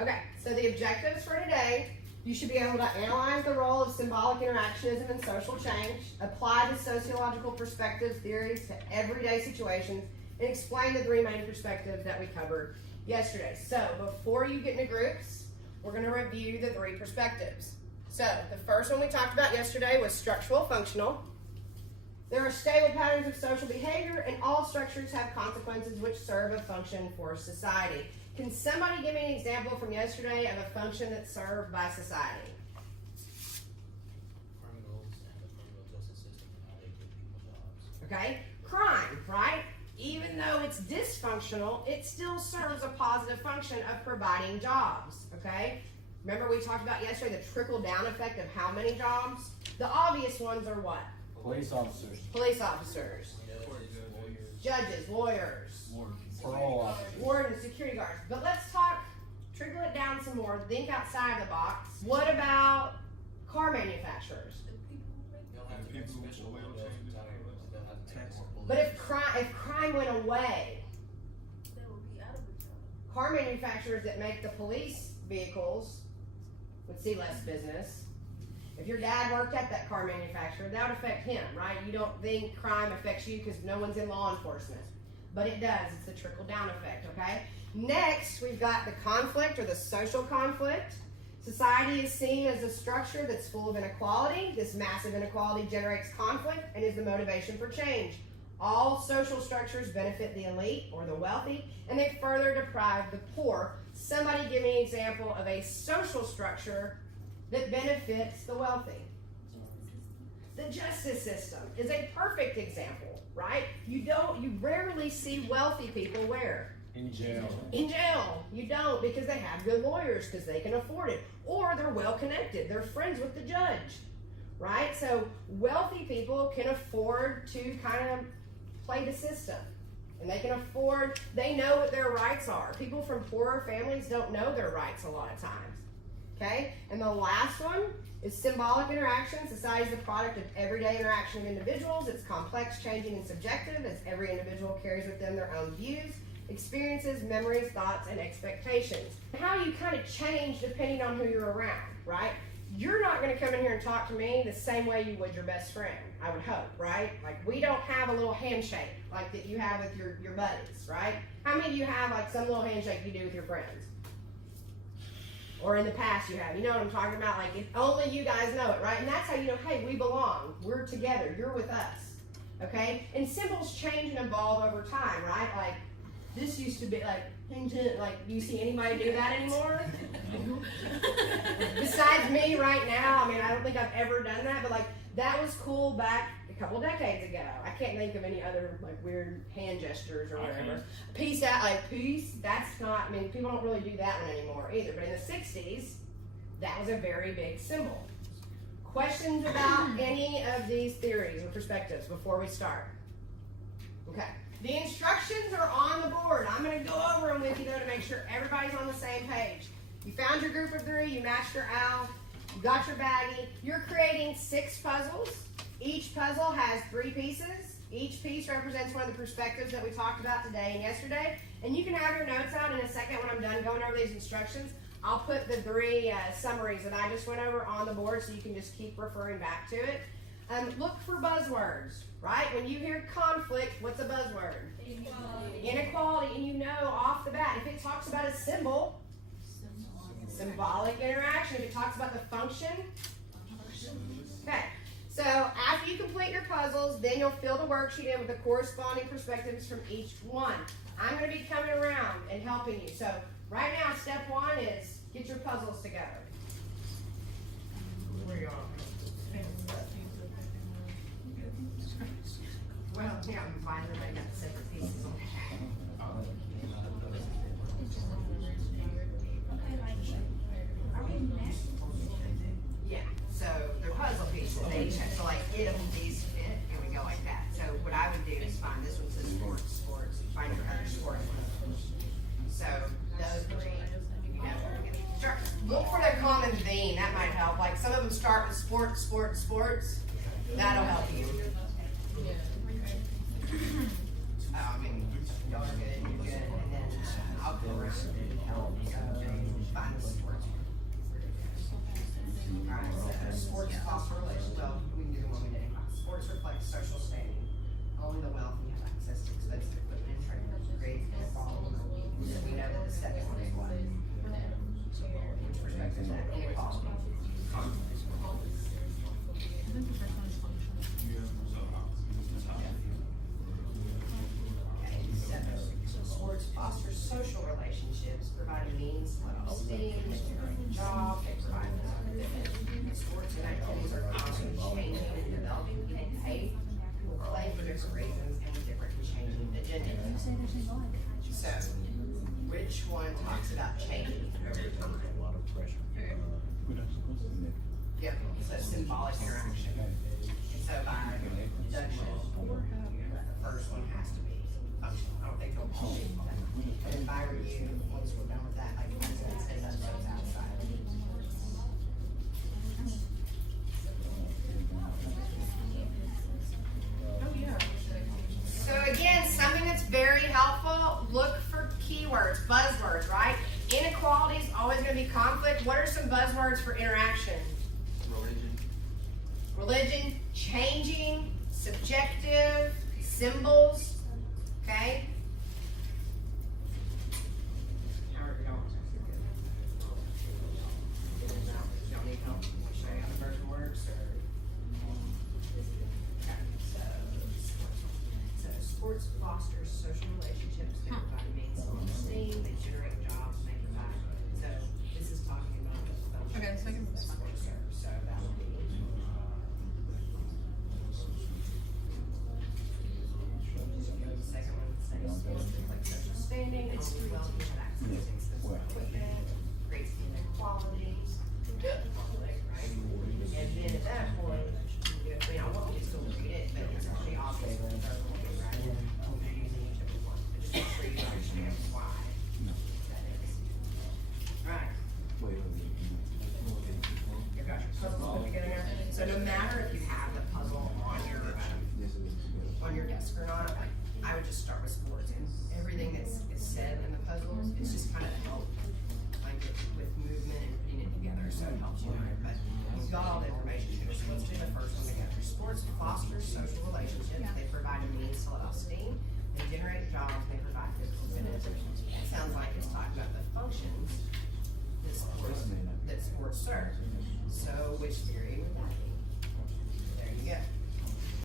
Okay, so the objectives for today, you should be able to analyze the role of symbolic interactionism in social change, apply the sociological perspectives theories to everyday situations, and explain the 3 main perspectives that we covered yesterday. So before you get into groups, we're going to review the 3 perspectives. So the first one we talked about yesterday was structural functional. There are stable patterns of social behavior, and all structures have consequences which serve a function for society. Can somebody give me an example from yesterday of a function that's served by society? Criminals and the criminal justice system and how they give people jobs. Okay, crime, right? Even though it's dysfunctional, it still serves a positive function of providing jobs, okay? Remember we talked about yesterday the trickle-down effect of how many jobs? The obvious ones are what? Police officers. Police officers, judges, lawyers, Parole officers. wardens, security guards. But let's talk, trickle it down some more, think outside the box. What about car manufacturers? They'll have to make special oil changes. They'll have to take more But if crime went away, car manufacturers that make the police vehicles would see less business. If your dad worked at that car manufacturer, that would affect him, right? You don't think crime affects you because no one's in law enforcement. But it does. It's the trickle-down effect, okay? Next, we've got the conflict or the social conflict. Society is seen as a structure that's full of inequality. This massive inequality generates conflict and is the motivation for change. All social structures benefit the elite or the wealthy, and they further deprive the poor. Somebody give me an example of a social structure that benefits the wealthy. The justice system is a perfect example, right? You rarely see wealthy people where? In jail. In jail. You don't, because they have good lawyers because they can afford it. Or they're well connected. They're friends with the judge, right? So wealthy people can afford to kind of play the system. And they can afford, they know what their rights are. People from poorer families don't know their rights a lot of times. Okay? And the last one is symbolic interaction. Society is the product of everyday interaction of individuals. It's complex, changing, and subjective, as every individual carries with them their own views, experiences, memories, thoughts, and expectations. How you kind of change depending on who you're around, right? You're not going to come in here and talk to me the same way you would your best friend, I would hope, right? Like, we don't have a little handshake like that you have with your buddies, right? How many of you have like some little handshake you do with your friends? Or in the past you have, you know what I'm talking about? Like, if only you guys know it, right? And that's how you know, hey, we belong. We're together. You're with us, okay? And symbols change and evolve over time, right? Like, this used to be like, do you see anybody do that anymore? Besides me right now, I mean, I don't think I've ever done that, but like, that was cool back a couple decades ago. I can't think of any other like weird hand gestures or whatever. Peace out, like peace, that's not, I mean, people don't really do that one anymore either, but in the 60s, that was a very big symbol. Questions about any of these theories or perspectives before we start? Okay. The instructions are on the board. I'm going to go over them with you, though, to make sure everybody's on the same page. You found your group of 3. You matched your owl. You got your baggie. You're creating 6 puzzles. Each puzzle has 3 pieces. Each piece represents one of the perspectives that we talked about today and yesterday. And you can have your notes out in a second when I'm done going over these instructions. I'll put the 3 summaries that I just went over on the board so you can just keep referring back to it. Look for buzzwords, right? When you hear conflict, what's a buzzword? Inequality. And you know off the bat, if it talks about a symbol, symbolic interaction. If it talks about the function, okay. So after you complete your puzzles, then you'll fill the worksheet in with the corresponding perspectives from each one. I'm going to be coming around and helping you. So right now, step 1 is get your puzzles together. Where are you on? Well, yeah, I'm fine. Everybody got the separate pieces. Yeah, so they're puzzle pieces. They each have, so like if these fit, and we go like that. So what I would do is find, this one says sports, find your other sports one. So those 3, you know, sure. Look for their common theme. That might help. Like some of them start with sports. That'll help you. I mean, y'all are good, you're good, and then I'll go around and help find means self-esteem, they generate a job, they provide commitment. Sports and activities are constantly changing and developing, getting paid, people play for different reasons and with different and changing agendas. So, which one talks about changing over time? A lot of pressure. Yep, so symbolic interaction. And so by deduction, the first one has to be functional. I don't think they'll all be that. And then by review, once we're done with that, like presidents and then those outside. Oh, yeah. So again, something that's very helpful, look for keywords, buzzwords, right? Inequality is always going to be conflict. What are some buzzwords for interaction? Religion, changing, subjective, symbols, okay? How are we going? Y'all need help? Want to show you how the version works? Or? Okay, so sports fosters social relationships, they provide means self-esteem, they generate jobs, and they provide. So this is talking about the Okay, the second one's fine. so that would be. The second one says sports reflect social standing, and well-being have access to expensive equipment, creates inequality, conflict, right? And then at that point, I mean, I want you to still read it, but it's pretty obvious what the third one is, right? You're using each of the one, but just make sure you understand why that is. Right. You've got your puzzle all together here. So no matter if you have the puzzle on your desk or not, I would just start with sports, and everything that's is said in the puzzles is just kind of help, like with movement and putting it together, so it helps you know. But you've got all the information here, so let's do the first one together. Sports fosters social relationships. They